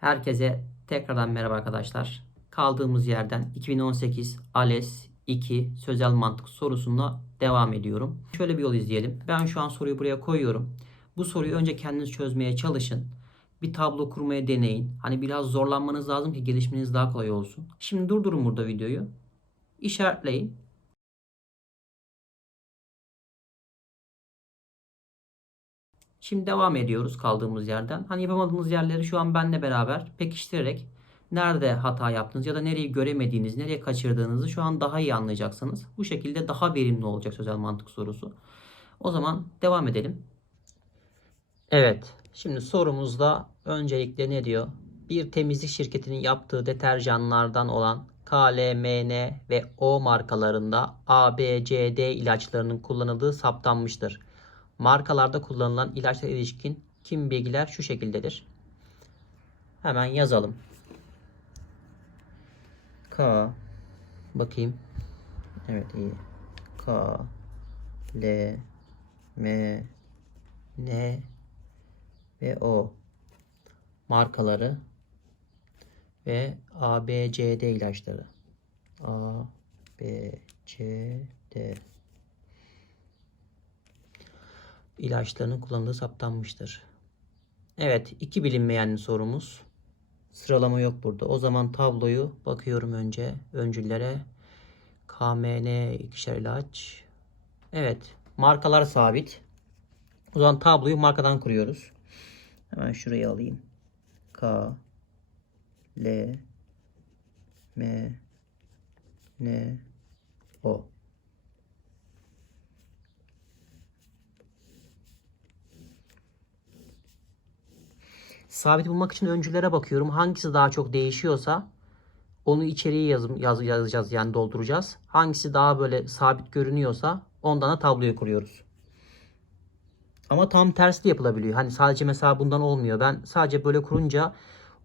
Herkese tekrardan merhaba arkadaşlar. Kaldığımız yerden 2018 ALES 2 sözel mantık sorusuna devam ediyorum. Şöyle bir yol izleyelim. Ben şu an soruyu buraya koyuyorum. Bu soruyu önce kendiniz çözmeye çalışın. Bir tablo kurmaya deneyin. Hani biraz zorlanmanız lazım ki gelişmeniz daha kolay olsun. Şimdi durdurun burada videoyu. İşaretleyin. Şimdi devam ediyoruz kaldığımız yerden. Hani yapamadığınız yerleri şu an benle beraber pekiştirerek nerede hata yaptınız ya da nereyi göremediğiniz, nereye kaçırdığınızı şu an daha iyi anlayacaksınız. Bu şekilde daha verimli olacak sözel mantık sorusu. O zaman devam edelim. Evet. Şimdi sorumuzda öncelikle ne diyor? Bir temizlik şirketinin yaptığı deterjanlardan olan KLMN ve O markalarında ABCD ilaçlarının kullanıldığı saptanmıştır. Markalarda kullanılan ilaçlara ilişkin kim bilgiler şu şekildedir. Hemen yazalım. K bakayım. Evet iyi. K L M N ve O markaları ve A B C D ilaçları. A B C D ilaçlarının kullanıldığı saptanmıştır. Evet, iki bilinmeyen sorumuz. Sıralama yok burada. O zaman tabloyu bakıyorum önce öncüllere. KMN ikişer ilaç. Evet, markalar sabit. O zaman tabloyu markadan kuruyoruz. Hemen şuraya alayım. K L M N O Sabit bulmak için öncülere bakıyorum. Hangisi daha çok değişiyorsa onu içeriye yazım, yaz, yazacağız yani dolduracağız. Hangisi daha böyle sabit görünüyorsa ondan da tabloyu kuruyoruz. Ama tam tersi de yapılabiliyor. Hani sadece mesela bundan olmuyor. Ben sadece böyle kurunca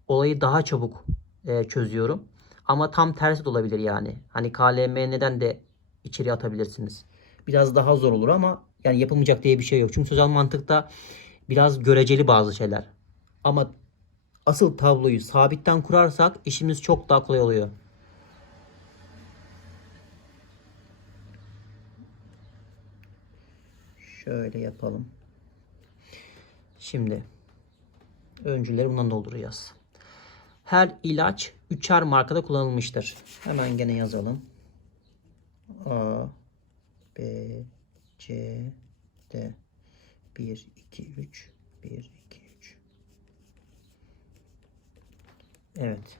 olayı daha çabuk e, çözüyorum. Ama tam tersi de olabilir yani. Hani KLMN'den de içeri atabilirsiniz. Biraz daha zor olur ama yani yapılmayacak diye bir şey yok. Çünkü sözel mantıkta biraz göreceli bazı şeyler. Ama asıl tabloyu sabitten kurarsak işimiz çok daha kolay oluyor. Şöyle yapalım. Şimdi öncüleri bundan dolduracağız. Her ilaç üçer markada kullanılmıştır. Hemen gene yazalım. A B C D 1 2 3 1 2 3 Evet.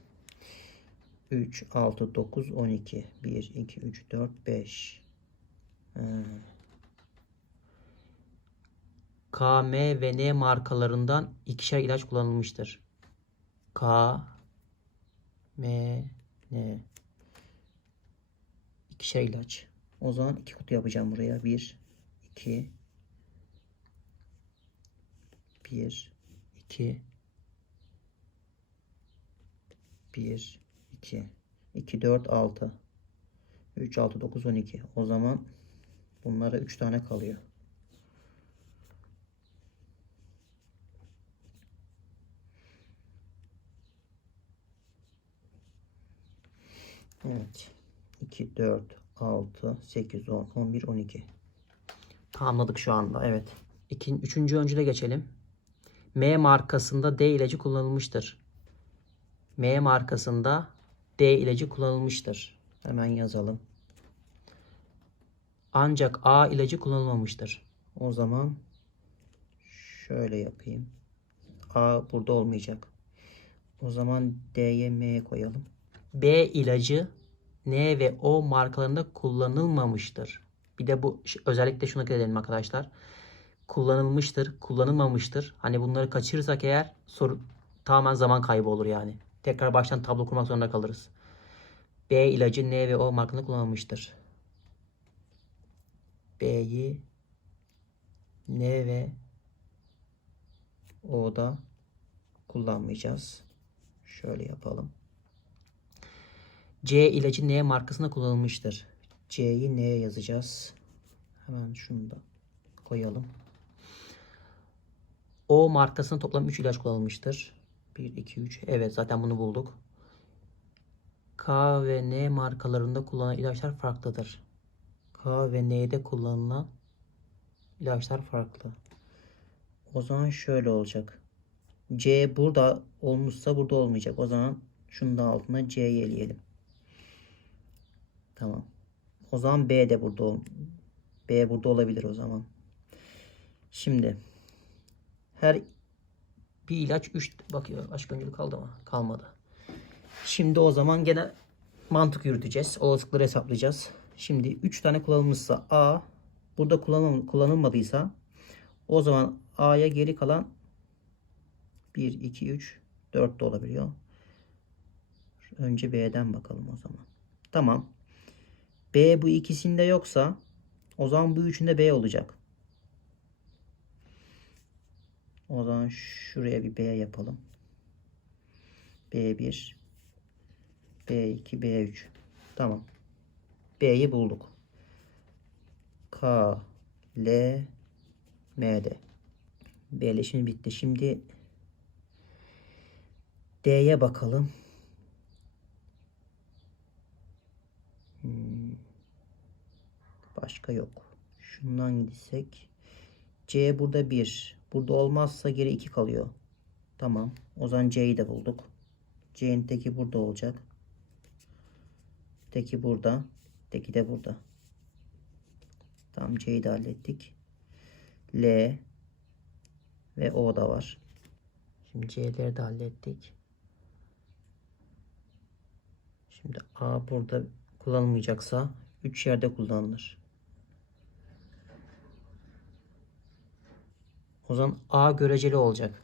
3 6 9 12 1 2 3 4 5 K, M ve N markalarından ikişer ilaç kullanılmıştır. K, M, N. İkişer ilaç. O zaman iki kutu yapacağım buraya. Bir, iki, bir, iki, bir, iki, iki, dört, altı, üç, altı, dokuz, on iki. O zaman bunlara üç tane kalıyor. Evet. 2, 4, 6, 8, 10, 11, 12. Tamamladık şu anda. Evet. İkin, üçüncü öncüle geçelim. M markasında D ilacı kullanılmıştır. M markasında D ilacı kullanılmıştır. Hemen yazalım. Ancak A ilacı kullanılmamıştır. O zaman şöyle yapayım. A burada olmayacak. O zaman D'ye M koyalım. B ilacı N ve O markalarında kullanılmamıştır. Bir de bu özellikle dikkat edelim arkadaşlar. Kullanılmıştır, kullanılmamıştır. Hani bunları kaçırırsak eğer soru tamamen zaman kaybı olur yani. Tekrar baştan tablo kurmak zorunda kalırız. B ilacı N ve O markalarında kullanılmıştır. B'yi N ve O'da kullanmayacağız. Şöyle yapalım. C ilacı N markasında kullanılmıştır. C'yi N'ye yazacağız. Hemen şunu da koyalım. O markasında toplam 3 ilaç kullanılmıştır. 1, 2, 3. Evet zaten bunu bulduk. K ve N markalarında kullanılan ilaçlar farklıdır. K ve N'de kullanılan ilaçlar farklı. O zaman şöyle olacak. C burada olmuşsa burada olmayacak. O zaman şunun da altına C'yi eleyelim. Tamam. O zaman B de burada B burada olabilir o zaman. Şimdi her bir ilaç 3 bakıyor. Başka öncülük kaldı mı? Kalmadı. Şimdi o zaman gene mantık yürüteceğiz. Olasılıkları hesaplayacağız. Şimdi 3 tane kullanılmışsa A burada kullanıl kullanılmadıysa o zaman A'ya geri kalan 1, 2, 3, 4 de olabiliyor. Önce B'den bakalım o zaman. Tamam. B bu ikisinde yoksa o zaman bu üçünde B olacak. O zaman şuraya bir B yapalım. B1 B2 B3 Tamam. B'yi bulduk. K L M'de. B ile şimdi bitti. Şimdi D'ye bakalım. Hmm. Başka yok. Şundan gitsek. C burada 1. Burada olmazsa geri 2 kalıyor. Tamam. O zaman C'yi de bulduk. C'nin teki burada olacak. Teki burada. Teki de burada. Tamam C'yi de hallettik. L ve O da var. Şimdi C'leri de hallettik. Şimdi A burada kullanılmayacaksa 3 yerde kullanılır. O zaman A göreceli olacak.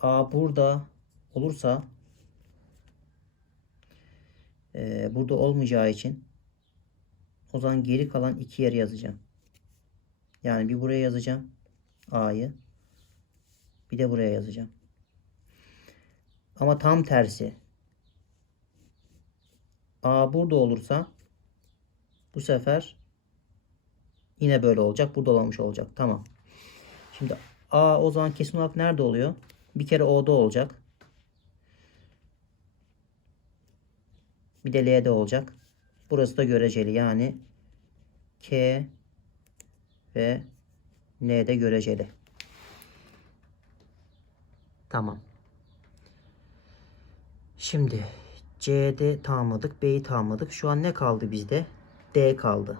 A burada olursa eee, burada olmayacağı için o zaman geri kalan iki yere yazacağım. Yani bir buraya yazacağım A'yı. Bir de buraya yazacağım. Ama tam tersi. A burada olursa bu sefer yine böyle olacak. Burada olmamış olacak. Tamam. Şimdi A o zaman kesin olarak nerede oluyor? Bir kere O'da olacak. Bir de L'de olacak. Burası da göreceli. Yani K ve N'de göreceli. Tamam. Şimdi C'de tamamladık. B'yi tamamladık. Şu an ne kaldı bizde? D kaldı.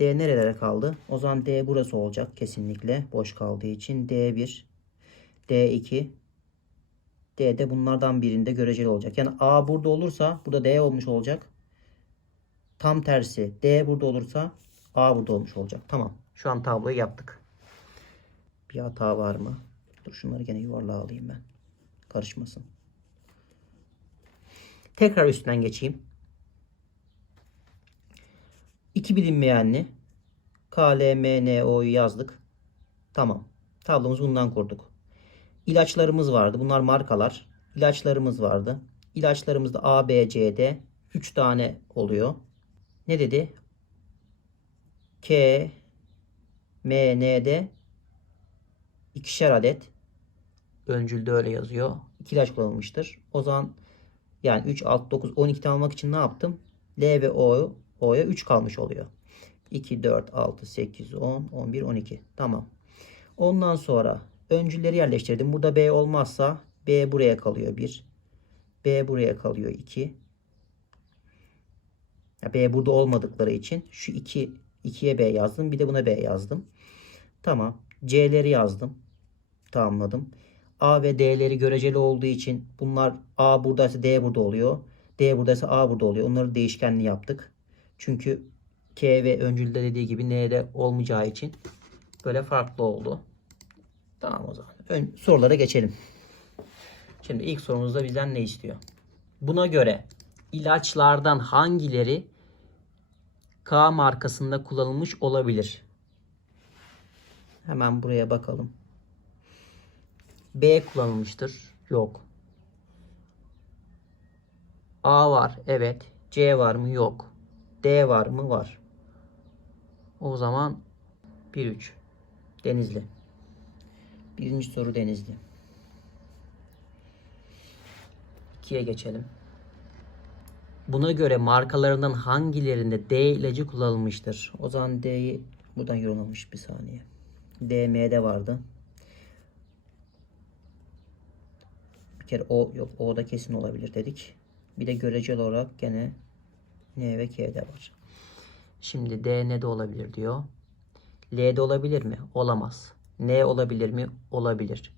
D nerelere kaldı? O zaman D burası olacak kesinlikle. Boş kaldığı için. D1, D2, D de bunlardan birinde göreceli olacak. Yani A burada olursa burada D olmuş olacak. Tam tersi. D burada olursa A burada olmuş olacak. Tamam. Şu an tabloyu yaptık. Bir hata var mı? Dur şunları gene yuvarlığa alayım ben. Karışmasın. Tekrar üstünden geçeyim. İki bilinmeyenli K, L, M, N, O'yu yazdık. Tamam. Tablomuzu bundan kurduk. İlaçlarımız vardı. Bunlar markalar. İlaçlarımız vardı. İlaçlarımızda A, B, C, D 3 tane oluyor. Ne dedi? K, M, N'de ikişer adet. Öncülde öyle yazıyor. İki ilaç kullanılmıştır. O zaman yani 3, 6, 9, 12 almak için ne yaptım? L ve O, O'ya 3 kalmış oluyor. 2, 4, 6, 8, 10, 11, 12. Tamam. Ondan sonra öncülleri yerleştirdim. Burada B olmazsa B buraya kalıyor 1. B buraya kalıyor 2. Ya B burada olmadıkları için şu 2 2'ye B yazdım. Bir de buna B yazdım. Tamam. C'leri yazdım. Tamamladım. A ve D'leri göreceli olduğu için bunlar A buradaysa D burada oluyor. D buradaysa A burada oluyor. Onları değişkenli yaptık. Çünkü K ve öncülde dediği gibi N'de olmayacağı için böyle farklı oldu. Tamam o zaman. Ön, sorulara geçelim. Şimdi ilk sorumuzda bizden ne istiyor? Buna göre ilaçlardan hangileri K markasında kullanılmış olabilir? Hemen buraya bakalım. B kullanılmıştır. Yok. A var. Evet. C var mı? Yok. D var mı? Var. O zaman 1-3. Denizli. Birinci soru Denizli. 2'ye geçelim. Buna göre markalarından hangilerinde D ilacı kullanılmıştır? O zaman D'yi buradan yorumlamış bir saniye. DM'de vardı. Bir kere O yok. O'da kesin olabilir dedik. Bir de görecel olarak gene N ve K'de var. Şimdi D ne de olabilir diyor. L'de olabilir mi? Olamaz. N olabilir mi? Olabilir.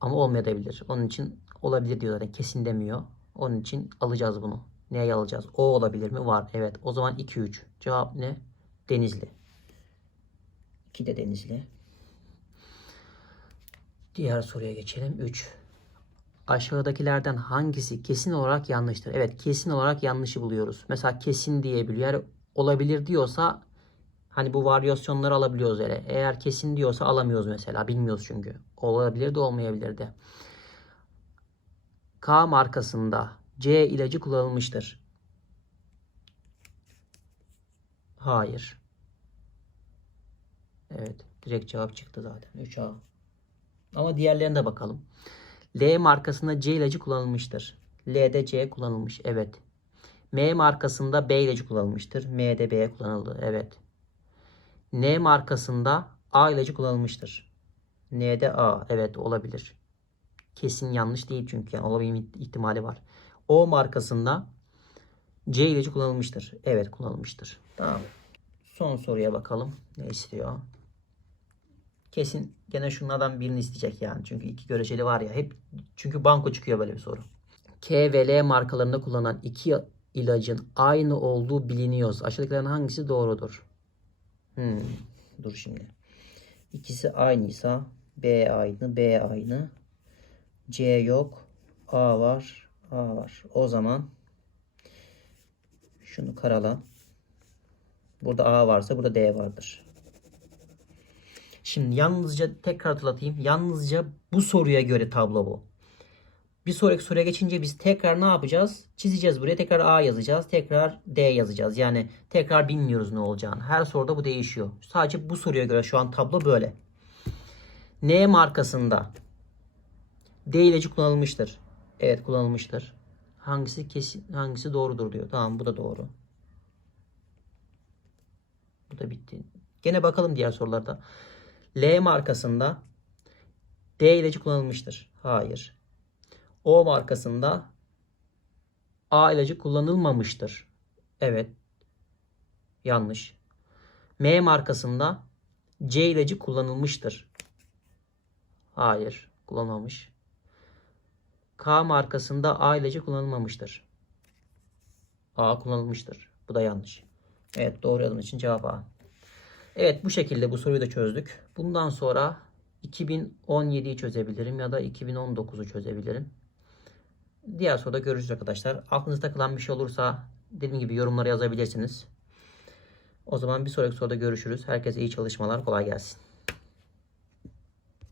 Ama olmayabilir. Onun için olabilir diyor zaten. Kesin demiyor. Onun için alacağız bunu. Neye alacağız? O olabilir mi? Var. Evet. O zaman 2-3. Cevap ne? Denizli. 2 de Denizli. Diğer soruya geçelim. 3. Aşağıdakilerden hangisi kesin olarak yanlıştır? Evet kesin olarak yanlışı buluyoruz. Mesela kesin diyebiliyor. Eğer olabilir diyorsa hani bu varyasyonları alabiliyoruz öyle. Eğer kesin diyorsa alamıyoruz mesela. Bilmiyoruz çünkü. Olabilir de olmayabilir de. K markasında C ilacı kullanılmıştır. Hayır. Evet. Direkt cevap çıktı zaten. 3A. Ama diğerlerine de bakalım. L markasında C ilacı kullanılmıştır. L'de C kullanılmış. Evet. M markasında B ilacı kullanılmıştır. M'de B kullanıldı. Evet. N markasında A ilacı kullanılmıştır. N'de A. Evet olabilir. Kesin yanlış değil çünkü. Yani olabilme ihtimali var. O markasında C ilacı kullanılmıştır. Evet kullanılmıştır. Tamam. Son soruya bakalım. Ne istiyor? Kesin gene şunlardan birini isteyecek yani. Çünkü iki göreceli var ya. Hep çünkü banko çıkıyor böyle bir soru. K ve L markalarında kullanılan iki ilacın aynı olduğu biliniyor. Aşağıdakilerin hangisi doğrudur? Hmm, dur şimdi. İkisi aynıysa B aynı, B aynı. C yok. A var, A var. O zaman şunu karala. Burada A varsa burada D vardır. Şimdi yalnızca tekrar hatırlatayım. Yalnızca bu soruya göre tablo bu. Bir sonraki soruya geçince biz tekrar ne yapacağız? Çizeceğiz buraya. Tekrar A yazacağız. Tekrar D yazacağız. Yani tekrar bilmiyoruz ne olacağını. Her soruda bu değişiyor. Sadece bu soruya göre şu an tablo böyle. N markasında D ilacı kullanılmıştır. Evet kullanılmıştır. Hangisi kesin hangisi doğrudur diyor. Tamam bu da doğru. Bu da bitti. Gene bakalım diğer sorularda. L markasında D ilacı kullanılmıştır. Hayır. O markasında A ilacı kullanılmamıştır. Evet. Yanlış. M markasında C ilacı kullanılmıştır. Hayır. Kullanılmamış. K markasında A ilacı kullanılmamıştır. A kullanılmıştır. Bu da yanlış. Evet doğru yazım için cevap A. Evet bu şekilde bu soruyu da çözdük. Bundan sonra 2017'yi çözebilirim ya da 2019'u çözebilirim. Diğer soruda görüşürüz arkadaşlar. Aklınızda takılan bir şey olursa dediğim gibi yorumlara yazabilirsiniz. O zaman bir sonraki soruda görüşürüz. Herkese iyi çalışmalar. Kolay gelsin.